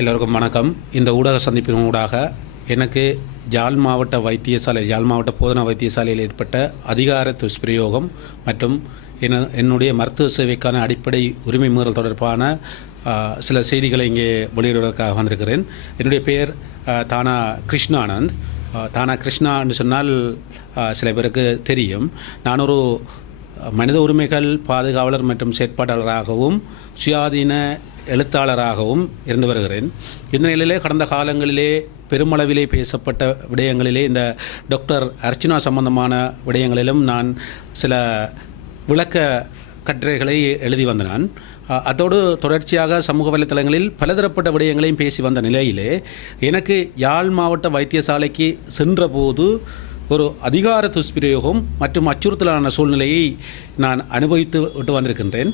எல்லோருக்கும் வணக்கம். இந்த ஊடக சந்திப்பின் ஊடாக எனக்கு யாழ் மாவட்ட வைத்தியசாலை யாழ் மாவட்ட போதனா வைத்தியசாலையில் ஏற்பட்ட அதிகார துஷ்பிரயோகம் மற்றும் என்னுடைய மருத்துவ சேவைக்கான அடிப்படை உரிமை மீறல் தொடர்பான சில செய்திகளை இங்கே வெளியிடுவதற்காக வந்திருக்கிறேன். என்னுடைய பெயர் தானா கிருஷ்ணானந்த். தானா கிருஷ்ணான்னு சொன்னால் சில பேருக்கு தெரியும். நான் ஒரு மனித உரிமைகள் பாதுகாவலர் மற்றும் செயற்பாட்டாளராகவும் சுயாதீன எழுத்தாளராகவும் இருந்து வருகிறேன். இந்த நிலையிலே கடந்த காலங்களிலே பெருமளவிலே பேசப்பட்ட விடயங்களிலே இந்த டாக்டர் அர்ச்சனா சம்பந்தமான விடயங்களிலும் நான் சில விளக்க கட்டுரைகளை எழுதி வந்த நான். அதோடு தொடர்ச்சியாக சமூக வலைத்தளங்களில் பலதரப்பட்ட விடயங்களையும் பேசி வந்த நிலையிலே எனக்கு யாழ் மாவட்ட வைத்தியசாலைக்கு சென்றபோது ஒரு அதிகார துஷ்பிரயோகம் மற்றும் அச்சுறுத்தலான சூழ்நிலையை நான் அனுபவித்து விட்டு வந்திருக்கின்றேன்.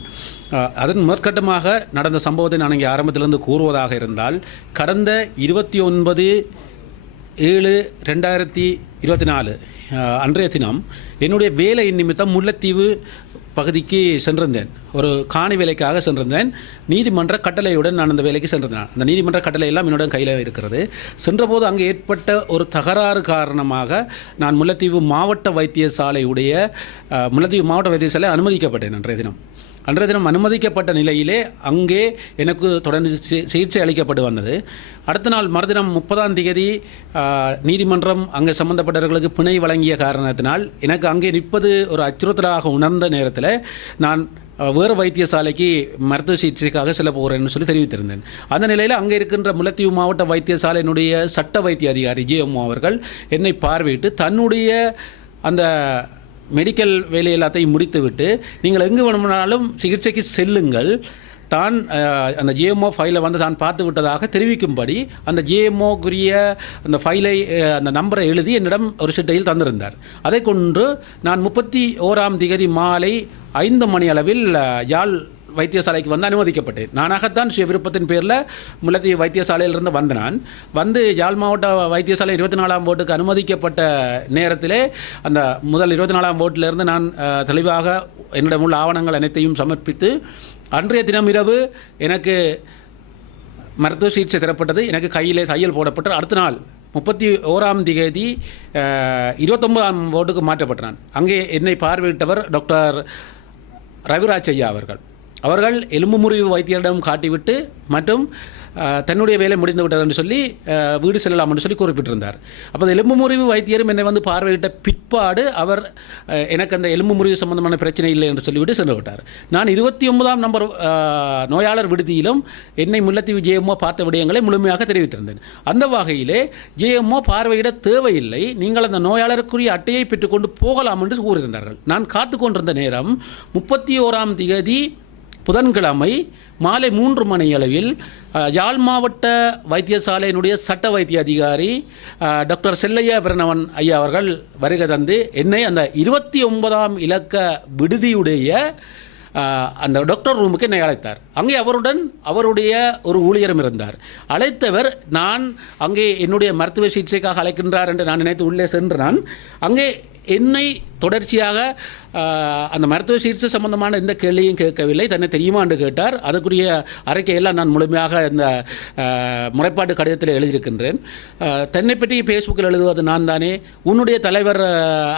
அதன் முதற்கட்டமாக நடந்த சம்பவத்தை நான் இங்கே ஆரம்பத்திலிருந்து கூறுவதாக இருந்தால், கடந்த 29/7/2024 அன்றைய தினம் என்னுடைய வேலையின் நிமித்தம் முல்லைத்தீவு பகுதிக்கு சென்றிருந்தேன். ஒரு காணி வேலைக்காக சென்றிருந்தேன். நீதிமன்ற கட்டளையுடன் நான் அந்த வேலைக்கு சென்றிருந்தேன். அந்த நீதிமன்ற கட்டளை எல்லாம் என்னுடைய கையில் இருக்கிறது. சென்றபோது அங்கே ஏற்பட்ட ஒரு தகராறு காரணமாக நான் முல்லைத்தீவு மாவட்ட வைத்தியசாலையுடைய மாவட்ட வைத்தியசாலை அனுமதிக்கப்பட்டேன். அன்றைய தினம் அனுமதிக்கப்பட்ட நிலையிலே அங்கே எனக்கு தொடர்ந்து சிகிச்சை அளிக்கப்பட்டு வந்தது. அடுத்த நாள் மறுதினம் 30ஆம் தேதி நீதிமன்றம் அங்கே சம்பந்தப்பட்டவர்களுக்கு பிணை வழங்கிய காரணத்தினால் எனக்கு அங்கே நிற்பது ஒரு அச்சுறுத்தலாக உணர்ந்த நேரத்தில் நான் வேறு வைத்தியசாலைக்கு மருத்துவ சிகிச்சைக்காக செல்ல போகிறேன்னு சொல்லி தெரிவித்திருந்தேன். அந்த நிலையில் அங்கே இருக்கின்ற முல்லைத்தீவு மாவட்ட வைத்தியசாலையினுடைய சட்ட வைத்திய அதிகாரி ஜிஎம்ஓ அவர்கள் என்னை பார்வையிட்டு தன்னுடைய அந்த மெடிக்கல் வேலை எல்லாத்தையும் முடித்துவிட்டு நீங்கள் எங்கு வேணுமானாலும் சிகிச்சைக்கு செல்லுங்கள், தான் அந்த ஜிஎம்ஓ ஃபைலை வந்து தான் பார்த்து விட்டதாக தெரிவிக்கும்படி அந்த ஜிஎம்ஓக்குரிய அந்த ஃபைலை அந்த நம்பரை எழுதி என்னிடம் ஒரு சிட்டையில் தந்திருந்தார். அதை கொண்டு நான் 31ஆம் தேதி மாலை 5 மணி அளவில் யாழ் வைத்தியசாலைக்கு வந்து அனுமதிக்கப்பட்டேன். நானாகத்தான் சுய விருப்பத்தின் பேரில் முல்லைத்தீவு வைத்தியசாலையிலிருந்து நான் வந்து யாழ் மாவட்ட வைத்தியசாலை 24ஆம் வார்டுக்கு அனுமதிக்கப்பட்ட நேரத்திலே அந்த முதல் 24ஆம் வார்டிலிருந்து நான் தெளிவாக என்னிடம் உள்ள ஆவணங்கள் அனைத்தையும் சமர்ப்பித்து அன்றைய தினம் இரவு எனக்கு மருத்துவ சிகிச்சை தரப்பட்டது. எனக்கு கையிலே தையல் போடப்பட்டு அடுத்த நாள் 31ஆம் தேதி 29ஆம் வார்டுக்கு மாற்றப்பட்டான். அங்கே என்னை பார்வையிட்டவர் டாக்டர் ரவிராஜ் ஐயா அவர்கள் எலும்பு முறிவு வைத்தியரிடம் காட்டிவிட்டு மற்றும் தன்னுடைய வேலை முடிந்து விட்டது என்று சொல்லி வீடு செல்லலாம் என்று சொல்லி குறிப்பிட்டிருந்தார். அப்போ அந்த எலும்பு முறிவு வைத்தியரும் என்னை வந்து பார்வையிட்ட பிற்பாடு அவர் எனக்கு அந்த எலும்பு முறிவு சம்பந்தமான பிரச்சனை இல்லை என்று சொல்லிவிட்டு சென்று விட்டார். நான் 29ஆம் நம்பர் நோயாளர் விடுதியிலும் என்னை முல்லைத்தீவு ஜேஎம்ஓ பார்த்த விடயங்களை முழுமையாக தெரிவித்திருந்தேன். அந்த வகையிலே ஜேஎம்ஓ பார்வையிட தேவையில்லை, நீங்கள் அந்த நோயாளருக்குரிய அட்டையை பெற்றுக்கொண்டு போகலாம் என்று கூறியிருந்தார்கள். நான் காத்து கொண்டிருந்த நேரம் 31ஆம் தேதி புதன்கிழமை மாலை 3 மணி அளவில் யாழ் மாவட்ட வைத்தியசாலையினுடைய சட்ட வைத்திய அதிகாரி டாக்டர் செல்லையா பிரணவன் ஐயா அவர்கள் வருகை தந்து என்னை அந்த 29ஆம் இலக்க விடுதியுடைய அந்த டாக்டர் ரூமுக்கு என்னை அழைத்தார். அங்கே அவருடைய ஒரு ஊழியரும் இருந்தார். அழைத்தவர் நான் அங்கே என்னுடைய மருத்துவ சிகிச்சைக்காக அழைக்கின்றார் என்று நான் நினைத்து உள்ளே சென்று நான் அங்கே என்னை தொடர்ச்சியாக அந்த மருத்துவ சிகிச்சை சம்பந்தமான எந்த கேள்வியும் கேட்கவில்லை. தன்னை தெரியுமா என்று கேட்டார். அதற்குரிய அறிக்கையெல்லாம் நான் முழுமையாக இந்த முறைப்பாட்டு கடிதத்தில் எழுதியிருக்கின்றேன். தன்னை பற்றி ஃபேஸ்புக்கில் எழுதுவது நான் தானே, உன்னுடைய தலைவர்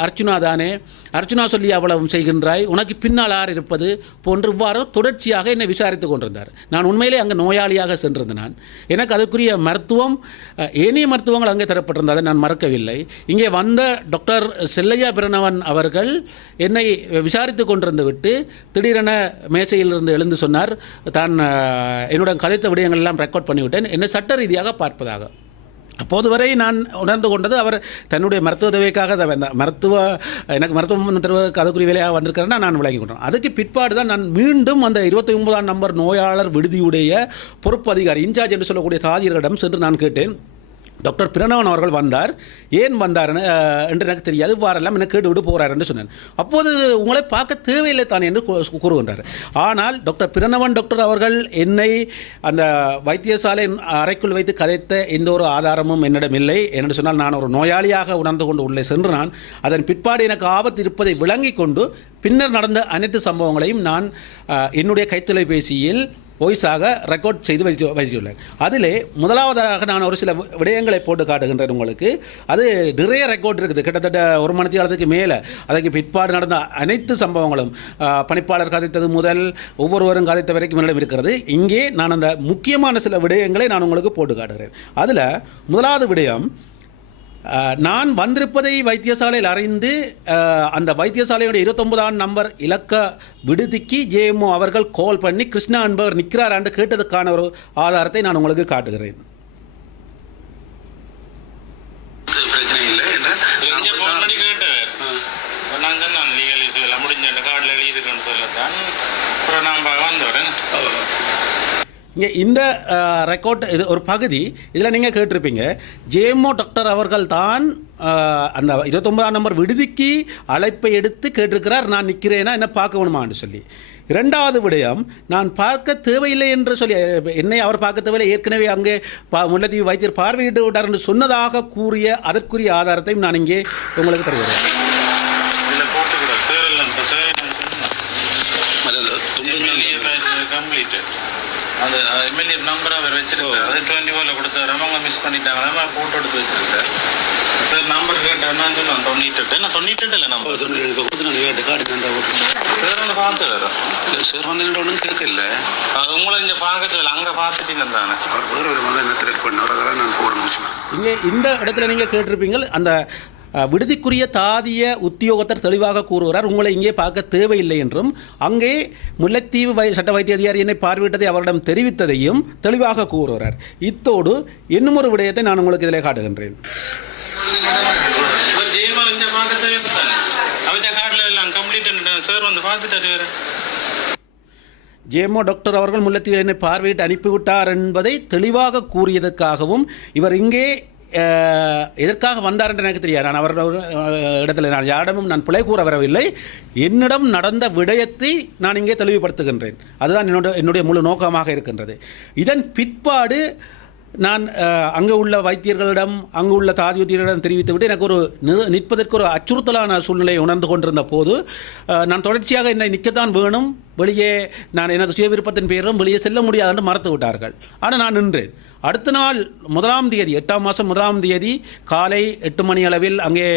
அர்ச்சுனா தானே, அர்ச்சுனா சொல்லி அவ்வளவு செய்கின்றாய், உனக்கு பின்னால் யார் இருப்பது போன்று இவ்வாறு தொடர்ச்சியாக என்னை விசாரித்து கொண்டிருந்தார். நான் உண்மையிலே அங்கே நோயாளியாக சென்றிருந்தேன். எனக்கு அதுக்குரிய மருத்துவம் ஏனைய மருத்துவங்கள் அங்கே தரப்பட்டிருந்ததை நான் மறக்கவில்லை. இங்கே வந்த டாக்டர் செல்லையா பிரணவன் அவர்கள் என்னை விசாரித்து கொண்டிருந்து விட்டு திடீரென மேசையிலிருந்து எழுந்து சொன்னார், தான் என்னுடன் கதைத்த விடயங்கள் எல்லாம் ரெக்கார்ட் பண்ணிவிட்டேன், என்னை சட்ட ரீதியாக பார்ப்பதாக. அப்போது வரை நான் உணர்ந்து கொண்டது அவர் தன்னுடைய மருத்துவ தேவைக்காக எனக்கு மருத்துவம் தருவதற்கு அதுக்குரிய வேலையாக வந்திருக்கிறேன்னா நான் விளங்கி கொண்டேன். அதுக்கு பிற்பாடு தான் நான் மீண்டும் அந்த 29ஆம் நம்பர் நோயாளர் விடுதியுடைய பொறுப்பு அதிகாரி இன்சார்ஜ் என்று சொல்லக்கூடிய தாதியர்களிடம் சென்று நான் கேட்டேன், டாக்டர் பிரணவன் அவர்கள் வந்தார், ஏன் வந்தார் என்று எனக்கு தெரியாது, வாரெல்லாம் எனக்கு கேட்டு விட்டு போகிறார் என்று சொன்னேன். அப்போது உங்களை பார்க்க தேவையில்லை தான் என்று கூறுகின்றார். ஆனால் டாக்டர் பிரணவன் டாக்டர் அவர்கள் என்னை அந்த வைத்தியசாலை அறைக்குள் வைத்து கதைத்த எந்த ஒரு ஆதாரமும் என்னிடம் இல்லை. என்று சொன்னால் நான் ஒரு நோயாளியாக உணர்ந்து கொண்டு உள்ளே சென்று நான் அதன் பிற்பாடு எனக்கு ஆபத்து இருப்பதை விளங்கி கொண்டு பின்னர் நடந்த அனைத்து சம்பவங்களையும் நான் என்னுடைய கைத்தொலைபேசியில் வாய்ஸாக ரெக்கார்ட் செய்து வைத்துள்ளார். அதிலே முதலாவதாக நான் ஒரு சில விடயங்களை போட்டு காட்டுகின்றேன் உங்களுக்கு. அது நிறைய ரெக்கார்ட் இருக்குது, கிட்டத்தட்ட ஒரு மணி நேரத்துக்கு மேலே. அதுக்கு பிற்பாடு நடந்த அனைத்து சம்பவங்களும் பணிப்பாளர் கதைத்தது முதல் ஒவ்வொருவரும் கதைத்த வரைக்கும் என்னிடம் இருக்கிறது. இங்கே நான் அந்த முக்கியமான சில விடயங்களை நான் உங்களுக்கு போட்டு காட்டுகிறேன். அதில் முதலாவது விடயம், நான் வந்திருப்பதை வைத்தியசாலையில் அறிந்து அந்த வைத்தியசாலையோட 29ஆம் நம்பர் இலக்க விடுதிக்கு ஜேஎம்ஓ அவர்கள் கால் பண்ணி கிருஷ்ணா என்பவர் நிற்கிறாரான்னு கேட்டதுக்கான ஒரு ஆதாரத்தை நான் உங்களுக்கு காட்டுகிறேன். இங்கே இந்த ரெக்கார்ட் இது ஒரு பகுதி. இதில் நீங்கள் கேட்டிருப்பீங்க, ஜேஎம்ஓ டாக்டர் அவர்கள் தான் அந்த 29ஆம் நம்பர் விடுதிக்கு அழைப்பை எடுத்து கேட்டிருக்கிறார், நான் நிற்கிறேன்னா என்ன பார்க்க வேணுமான்னு சொல்லி. இரண்டாவது விடயம், நான் பார்க்க தேவையில்லை என்று சொல்லி, என்னை அவர் பார்க்க தேவையில்லை, ஏற்கனவே அங்கே முல்லைத்தீவு வைத்தியர் பார்வையிட்டு விட்டார் என்று சொன்னதாக கூறிய அதற்குரிய ஆதாரத்தையும் நான் இங்கே உங்களுக்கு தருகிறேன். அந்த எம்எல்ஏ நம்பர் அவர் வச்சிருக்காரு, அது 24 கொடுத்தாரு, அவங்க மிஸ் பண்ணிட்டாங்க, நம்ம போட்டோ எடுத்து வச்சிருக்காரு. சார் நம்பர் கேட்டேன்னா சொல்லுவாங்க 98 நான் 98 இல்லை நம்பர் 97 கொடுத்து நான் கேட்டு கார்டு சார் ஒன்று பார்த்து வரோம் சார் வந்து ஒன்றும் கேட்கல. அது உங்களை இங்கே பார்க்க சொல்லல, அங்கே பார்த்துட்டீங்க தானே அவர் வேறு ஒரு வந்து என்ன த்ரெட் பண்ணவர், அதெல்லாம் நான் போகிறேன். இங்கே இந்த இடத்துல நீங்கள் கேட்டிருப்பீங்க, அந்த விடுதிக்குரிய தாதிய உத்தியோகத்தர் தெளிவாக கூறுகிறார், உங்களை இங்கே பார்க்க தேவையில்லை என்றும், அங்கே முல்லைத்தீவு சட்ட வைத்திய அதிகாரி என்னை பார்வையிட்டதை அவரிடம் தெரிவித்ததையும் தெளிவாக கூறுகிறார். இத்தோடு இன்னும் ஒரு விடயத்தை நான் உங்களுக்கு இதில் காட்டுகின்றேன். ஜேஎம்ஓ டாக்டர் அவர்கள் முல்லைத்தீவில் என்னை பார்வையிட்டு அனுப்பிவிட்டார் என்பதை தெளிவாக கூறியதற்காகவும், இவர் இங்கே எதற்காக வந்தார் என்று எனக்கு தெரியாது. நான் அவரோட இடத்துல நான் யாரிடமும் நான் பிழை கூற வரவில்லை, என்னிடம் நடந்த விடயத்தை நான் இங்கே தெளிவுபடுத்துகின்றேன். அதுதான் என்னுடைய முழு நோக்கமாக இருக்கின்றது. இதன் பிற்பாடு நான் அங்கே உள்ள வைத்தியர்களிடம், அங்கு உள்ள தாதியுத்தியர்களிடம் தெரிவித்துவிட்டு எனக்கு ஒரு நிற்பதற்கு ஒரு அச்சுறுத்தலான சூழ்நிலையை உணர்ந்து கொண்டிருந்த போது, நான் தொடர்ச்சியாக என்னை நிற்கத்தான் வேணும், வெளியே நான் எனது சுய விருப்பத்தின் பேரும் வெளியே செல்ல முடியாது என்று மறுத்து விட்டார்கள். ஆனால் நான் நின்றேன். அடுத்த நாள் 1ஆம் தேதி 8ஆம் மாதம் 1ஆம் தேதி காலை 8 மணி அளவில் அங்கே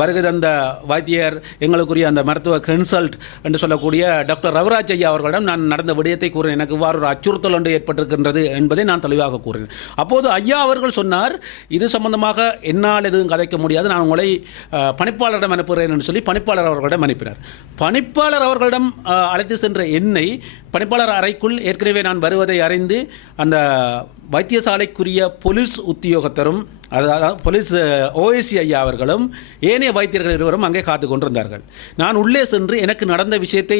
வருகை தந்த வைத்தியர், எங்களுக்குரிய அந்த மருத்துவ கன்சல்ட் என்று சொல்லக்கூடிய டாக்டர் ரவிராஜ் ஐயா அவர்களிடம் நான் நடந்த விடயத்தை கூறினேன். எனக்கு இவ்வாறு ஒரு அச்சுறுத்தல் ஒன்று ஏற்பட்டிருக்கின்றது என்பதை நான் தெளிவாக கூறினேன். அப்போது ஐயா அவர்கள் சொன்னார், இது சம்பந்தமாக என்னால் எதுவும் கதைக்க முடியாது, நான் உங்களை பணிப்பாளரிடம் அனுப்புகிறேன் என்று சொல்லி பணிப்பாளர் அவர்களிடம் அனுப்பினார். பணிப்பாளர் அவர்களிடம் அழைத்து சென்ற என்னை பணிப்பாளர் அறைக்குள் ஏற்கனவே நான் வருவதை அறிந்து அந்த வைத்தியசாலைக்குரிய போலீஸ் உத்தியோகத்தரும், அதாவது போலீஸ் ஓஎஸ்சி ஐயா அவர்களும் ஏனைய வைத்தியர்கள் இருவரும் அங்கே காத்து கொண்டிருந்தார்கள். நான் உள்ளே சென்று எனக்கு நடந்த விஷயத்தை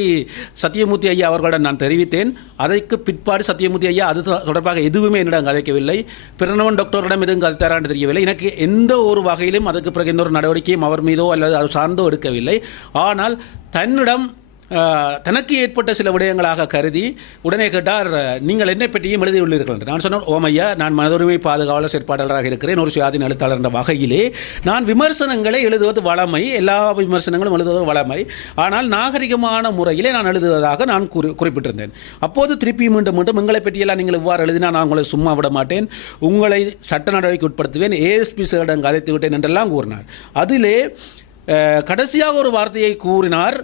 சத்தியமூர்த்தி ஐயா அவர்களிடம் நான் தெரிவித்தேன். அதற்கு பிற்பாடு சத்தியமூர்த்தி ஐயா அது தொடர்பாக எதுவுமே என்னிடம் கதைக்கவில்லை. பிரணவன் டாக்டரிடம் எதுவும் கதைத்தாரான்னு தெரியவில்லை. எனக்கு எந்த ஒரு வகையிலும் அதுக்கு பிறகு எந்த ஒரு நடவடிக்கையும் அவர் மீதோ அல்லது அது சார்ந்தோ எடுக்கவில்லை. ஆனால் தன்னிடம் தனக்கு ஏற்பட்ட சில விடயங்களாக கருதி உடனே கேட்டார், நீங்கள் என்னை பற்றியும் எழுதியுள்ளீர்கள் என்று. நான் சொன்னேன், ஓமையா, நான் மனதுரிமை பாதுகாவலர் செயற்பாட்டாளராக இருக்கிறேன், ஒரு சுயாதீன எழுத்தாளர் என்ற வகையிலே நான் விமர்சனங்களை எழுதுவது வளமை, எல்லா விமர்சனங்களும் எழுதுவது வளமை, ஆனால் நாகரிகமான முறையிலே நான் எழுதுவதாக நான் குறிப்பிட்டிருந்தேன். அப்போது திருப்பி மீண்டும் உங்களை பற்றியெல்லாம் நீங்கள் இவ்வாறு எழுதினால் நான் உங்களை சும்மா விட மாட்டேன், உங்களை சட்ட நடவடிக்கை உட்படுத்துவேன், ஏஎஸ்பி சாரிடம் கதைத்து விட்டேன் என்றெல்லாம் கூறினார். அதிலே கடைசியாக ஒரு வார்த்தையை கூறினார்,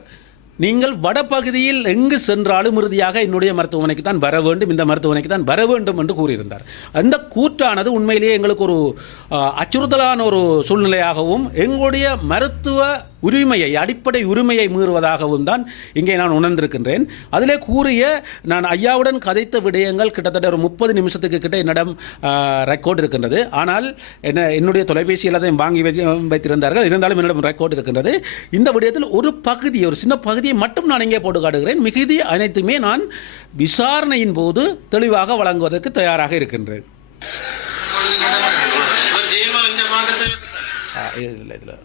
நீங்கள் வடபகுதியில் எங்கு சென்றாலும் இறுதியாக என்னுடைய மருத்துவமனைக்கு தான் வர வேண்டும், இந்த மருத்துவமனைக்கு தான் வர வேண்டும் என்று கூறியிருந்தார். அந்த கூற்றானது உண்மையிலேயே எங்களுக்கு ஒரு அச்சுறுத்தலான ஒரு சூழ்நிலையாகவும் எங்களுடைய மருத்துவ உரிமையை, அடிப்படை உரிமையை மீறுவதாகவும் தான் இங்கே நான் உணர்ந்திருக்கின்றேன். அதிலே கூறிய நான் ஐயாவுடன் கதைத்த விடயங்கள் கிட்டத்தட்ட ஒரு 30 நிமிஷத்துக்கு கிட்ட என்னிடம் ரெக்கார்டு இருக்கின்றது. ஆனால் என்னுடைய தொலைபேசியில் அதை வாங்கி வைத்திருந்தார்கள், இருந்தாலும் என்னிடம் ரெக்கார்டு இருக்கின்றது. இந்த விடயத்தில் ஒரு பகுதி, ஒரு சின்ன பகுதியை மட்டும் நான் இங்கே போட்டு காட்டுகிறேன். மிகுதி அனைத்துமே நான் விசாரணையின் போது தெளிவாக வழங்குவதற்கு தயாராக இருக்கின்றேன். இதில்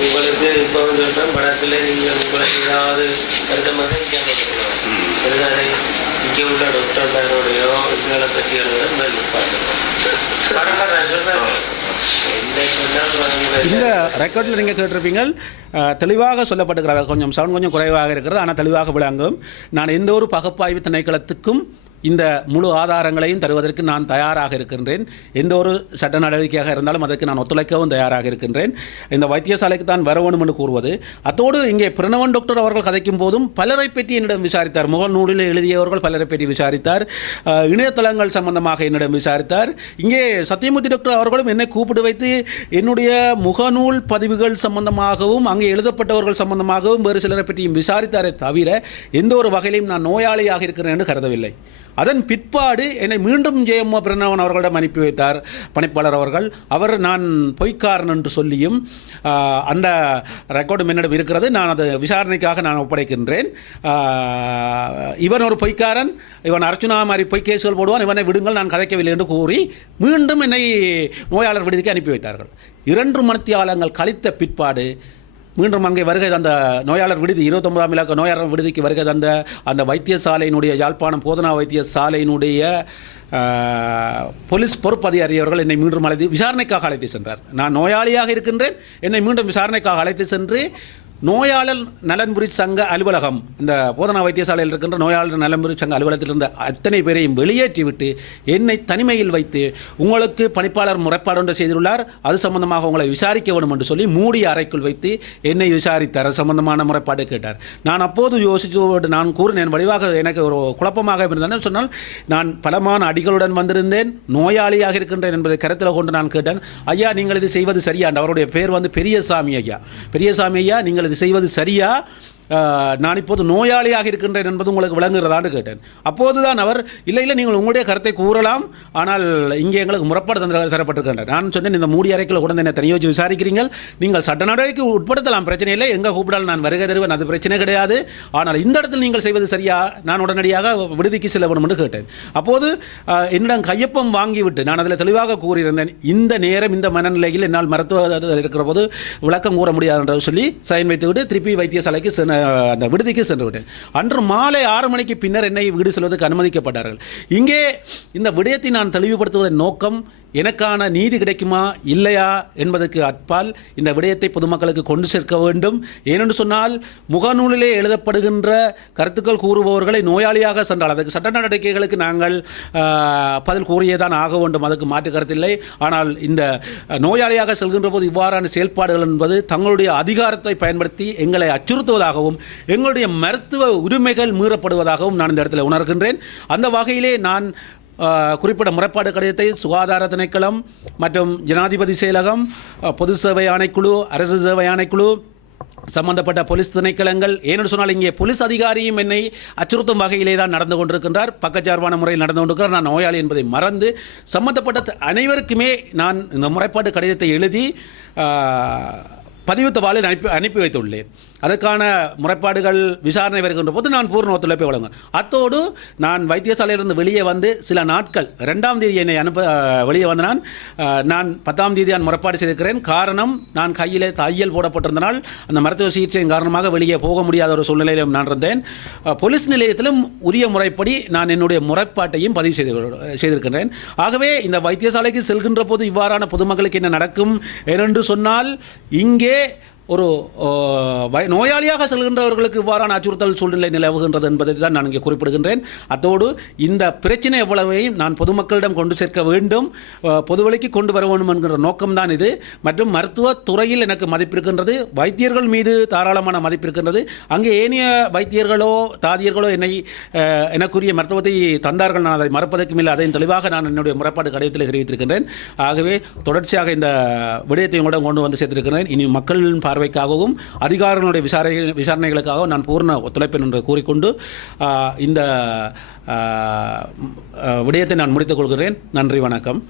உங்களுக்கு இப்போ சொல்கிறேன், படத்தில் நீங்கள் உங்களுக்கு ஏதாவது வருத்தமாக சரிதானே, இங்கே உள்ள டாக்டர்மாரோடையோ இதுகளை பற்றி எழுத பார்க்கணும். படம் நான் சொல்கிறேன், என்ன சொன்னால் இந்த ரெக்கார்டில் நீங்கள் கேட்டிருப்பீங்க, தெளிவாக சொல்லப்பட்டிருக்கிறது. கொஞ்சம் சவுண்ட் கொஞ்சம் குறைவாக இருக்கிறது, ஆனால் தெளிவாக விளங்கும். நான் எந்த ஒரு பகுப்பாய்வு திணைக்களத்துக்கும் இந்த முழு ஆதாரங்களையும் தருவதற்கு நான் தயாராக இருக்கின்றேன். எந்த ஒரு சட்ட நடவடிக்கையாக இருந்தாலும் அதற்கு நான் ஒத்துழைக்கவும் தயாராக இருக்கின்றேன். இந்த வைத்தியசாலைக்கு தான் வர வேண்டும் என்று கூறுவது. அத்தோடு இங்கே பிரணவன் டாக்டர் அவர்கள் கதைக்கும் போதும் பலரை பற்றி என்னிடம் விசாரித்தார். முகநூலில் எழுதியவர்கள் பலரை பற்றி விசாரித்தார். இணையதளங்கள் சம்பந்தமாக என்னிடம் விசாரித்தார். இங்கே சத்தியமூர்த்தி டாக்டர் அவர்களும் என்னை கூப்பிட்டு வைத்து என்னுடைய முகநூல் பதிவுகள் சம்பந்தமாகவும் அங்கே எழுதப்பட்டவர்கள் சம்பந்தமாகவும் வேறு சிலரை பற்றியும் விசாரித்தாரே தவிர எந்த ஒரு வகையிலும் நான் நோயாளியாக இருக்கிறேன் என்று கருதவில்லை. அதன் பிற்பாடு என்னை மீண்டும் ஜெயம்மா பிரணவன் அவர்களிடம் அனுப்பி வைத்தார் பணிப்பாளர் அவர்கள். அவர் நான் பொய்க்காரன் என்று சொல்லியும் அந்த ரெக்கார்டும் என்னிடம் இருக்கிறது. நான் அது விசாரணைக்காக நான் ஒப்படைக்கின்றேன். இவன் ஒரு பொய்க்காரன், இவன் அர்ச்சுனா மாதிரி பொய் கேசுகள் போடுவான், இவனை விடுங்கள், நான் கதைக்கவில்லை என்று கூறி மீண்டும் என்னை நோயாளர் விடுதிக்கு அனுப்பி வைத்தார்கள். 2 மணித்தியாலங்கள் கழித்த பிற்பாடு மீண்டும் அங்கே வருகை தந்த நோயாளர் விடுதி 29ஆம் இலக்க நோயாளர் விடுதிக்கு வருகை தந்த அந்த வைத்தியசாலையினுடைய யாழ்ப்பாணம் போதனா வைத்தியசாலையினுடைய போலீஸ் பொறுப்பு அதிகாரி அவர்கள் என்னை மீண்டும் அழைத்து விசாரணைக்காக அழைத்து சென்றார். நான் நோயாளியாக இருக்கின்றேன், என்னை மீண்டும் விசாரணைக்காக அழைத்து சென்று நோயாளர் நலன்புரி சங்க அலுவலகம், இந்த போதனா வைத்தியசாலையில் இருக்கின்ற நோயாளர் நலன்புரி சங்க அலுவலகத்தில் இருந்த அத்தனை பேரையும் வெளியேற்றிவிட்டு என்னை தனிமையில் வைத்து உங்களுக்கு பணிப்பாளர் முறைப்பாடு ஒன்று செய்துள்ளார், அது சம்பந்தமாக உங்களை விசாரிக்க வேண்டும் என்று சொல்லி மூடிய அறைக்குள் வைத்து என்னை விசாரித்தார். அது சம்பந்தமான முறைப்பாடு கேட்டார். நான் அப்போது யோசித்து நான் கூறினேன், வடிவாக எனக்கு ஒரு குழப்பமாக இருந்தேன். சொன்னால் நான் பலமான அடிகளுடன் வந்திருந்தேன், நோயாளியாக இருக்கின்றேன் என்பதை கருத்தில் கொண்டு நான் கேட்டேன். ஐயா, நீங்கள் இது செய்வது சரியா? அவருடைய பேர் பெரியசாமி ஐயா. பெரியசாமி ஐயா, நீங்கள் இது செய்வது சரியா? நான் இப்போது நோயாளியாக இருக்கின்றேன் என்பது உங்களுக்கு விளங்குகிறதான்னு கேட்டேன். அப்போதுதான் அவர் இல்லை நீங்கள் உங்களுடைய கருத்தை கூறலாம், ஆனால் இங்கே எங்களுக்கு முறைப்பாடு தரப்பட்டிருக்கின்றார். நான் சொன்னேன், இந்த மூடி அறைக்குள்ள கூட என்னை தனியாக வச்சு விசாரிக்கிறீர்கள், நீங்கள் சட்ட நடவடிக்கை உட்படுத்தலாம், பிரச்சனை இல்லை, எங்கே கூப்பிடால் நான் வருகை தருவேன், அது பிரச்சனை கிடையாது. ஆனால் இந்த இடத்தில் நீங்கள் செய்வது சரியா? நான் உடனடியாக விடுதிக்கு செல்ல வேண்டும் என்று கேட்டேன். அப்போது என்னிடம் கையொப்பம் வாங்கிவிட்டு நான் அதில் தெளிவாக கூறியிருந்தேன், இந்த நேரம் இந்த மனநிலையில் என்னால் மருத்துவ இருக்கிற போது விளக்கம் கூற முடியாது என்று சொல்லி சைன் வைத்துவிட்டு திருப்பி வைத்தியசாலைக்கு அந்த விடுதிக்கு சென்று விட்டேன். அன்று மாலை 6 மணிக்கு பின்னர் என்னை வீடு செல்வதற்கு அனுமதிக்கப்பட்டார்கள். இங்கே இந்த விடயத்தை நான் தெளிவுபடுத்துவதன் நோக்கம், எனக்கான நீதி கிடைக்குமா இல்லையா என்பதற்கு அப்பால் இந்த விடயத்தை பொதுமக்களுக்கு கொண்டு சேர்க்க வேண்டும். ஏனென்று சொன்னால் முகநூலிலே எழுதப்படுகின்ற கருத்துக்கள் கூறுபவர்களை நோயாளியாக சென்றால் அதற்கு சட்ட நடவடிக்கைகளுக்கு நாங்கள் பதில் கூறியேதான் ஆக வேண்டும், அதுக்கு மாற்று கருத்தில்லை. ஆனால் இந்த நோயாளியாக செல்கின்ற போது இவ்வாறான செயல்பாடுகள் என்பது தங்களுடைய அதிகாரத்தை பயன்படுத்தி எங்களை அச்சுறுத்துவதாகவும் எங்களுடைய மருத்துவ உரிமைகள் மீறப்படுவதாகவும் நான் இந்த இடத்துல உணர்கின்றேன். அந்த வகையிலே நான் குறிப்பிட்ட முறைப்பாடு கடிதத்தை சுகாதார திணைக்களம் மற்றும் ஜனாதிபதி செயலகம், பொது சேவை ஆணைக்குழு, அரசு சேவை ஆணைக்குழு, சம்பந்தப்பட்ட போலீஸ் திணைக்களங்கள், ஏனென்று சொன்னால் இங்கே போலீஸ் அதிகாரியும் என்னை அச்சுறுத்தும் வகையிலே தான் நடந்து கொண்டிருக்கின்றார், பக்கச்சார்பான முறையில் நடந்து கொண்டிருக்கிறார். நான் நோயாளி என்பதை மறந்து சம்பந்தப்பட்ட அனைவருக்குமே நான் இந்த முறைப்பாடு கடிதத்தை எழுதி பதிவு தபாலில் அனுப்பி வைத்துள்ளேன். அதற்கான முறைப்பாடுகள் விசாரணை வருகின்ற போது நான் பூர்ண ஒத்துழைப்பை வழங்குவேன். அத்தோடு நான் வைத்தியசாலையிலிருந்து வெளியே வந்து சில நாட்கள் 2ஆம் தேதி என்னை வெளியே வந்த நான் 10ஆம் தேதி நான் முறைப்பாடு செய்திருக்கிறேன். காரணம், நான் கையிலே தையல் போடப்பட்டிருந்தனால் அந்த மருத்துவ சிகிச்சையின் காரணமாக வெளியே போக முடியாத ஒரு சூழ்நிலையிலும் நான் இருந்தேன். போலீஸ் நிலையத்திலும் உரிய முறைப்படி நான் என்னுடைய முறைப்பாட்டையும் பதிவு செய்திருக்கின்றேன். ஆகவே இந்த வைத்தியசாலைக்கு செல்கின்ற போது இவ்வாறான பொதுமக்களுக்கு என்ன நடக்கும் என்று சொன்னால், இங்கே ஒரு நோயாளியாக செல்கின்றவர்களுக்கு இவ்வாறான அச்சுறுத்தல் சூழ்நிலை நிலவுகின்றது என்பதை தான் நான் இங்கே குறிப்பிடுகின்றேன். அத்தோடு இந்த பிரச்சனை எவ்வளவையும் நான் பொதுமக்களிடம் கொண்டு சேர்க்க வேண்டும், பொதுவெளிக்கு கொண்டு வர வேண்டும் என்கிற நோக்கம்தான் இது. மற்றும் மருத்துவத்துறையில் எனக்கு மதிப்பு இருக்கின்றது, வைத்தியர்கள் மீது தாராளமான மதிப்பு இருக்கின்றது. அங்கே ஏனைய வைத்தியர்களோ தாதியர்களோ எனக்குரிய மருத்துவத்தை தந்தார்கள், நான் அதை மறப்பதற்கும் இல்லை. அதையும் தெளிவாக நான் என்னுடைய முறைப்பாடு கடிதத்தில் தெரிவித்திருக்கின்றேன். ஆகவே தொடர்ச்சியாக இந்த விடயத்தை உங்களிடம் கொண்டு வந்து சேர்த்திருக்கிறேன். இனி மக்களின் பார்வைக்காகவும் அதிகாரிகளுடைய விசாரணைகளுக்காகவும் நான் பூர்ண ஒத்துழைப்பேன் என்று கூறிக்கொண்டு இந்த விடயத்தை நான் முடித்துக் கொள்கிறேன். நன்றி, வணக்கம்.